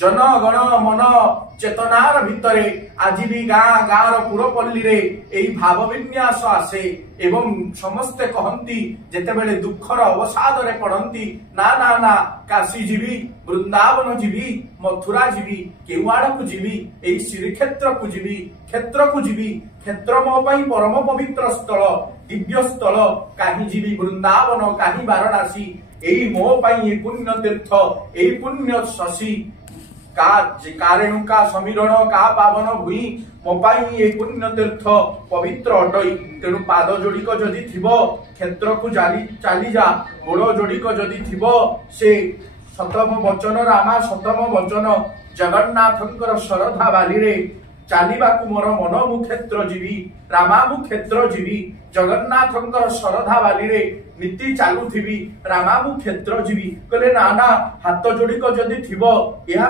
जन गण मन चेतनार भितरे आज भी गाँ गाँव पुरपल्ली रे एई भाव विन्यास आसे एवं समस्ते कहती जेतेबेले दुखर अवसाद रे पड़ती ना ना ना काशी जीवी वृंदावन जीवी मथुरा जीवी केवाड़ को जीवी एई श्रीक्षेत्र को जीवी क्षेत्र को जीवी क्षेत्र मो पई परम पवित्र स्थल दिव्य स्थल कहीं जीवी वृंदावन कहीं वाराणसी एई मो पई पुण्य तीर्थ एई पुण्य शशि का रेणुका समीरण का पावन भूई मो पाई पुण्य तीर्थ पवित्र अटई तेणु पाद जोड़िक जदि थिबो क्षेत्र को चली जा गोड़ जोड़िक जदि थिबो से सतम वचन रामा सतम वचन जगन्नाथंकर श्रद्धा बाली रे चालिबाकु मोर मन मु क्षेत्र जीवी रामा मु क्षेत्र जीवी जगन्नाथंकर श्रद्धा बाली रे नीति चालू थिबी रामा मु क्षेत्र जीवी कहले ना ना हाथ जोड़िक जदि थिबो या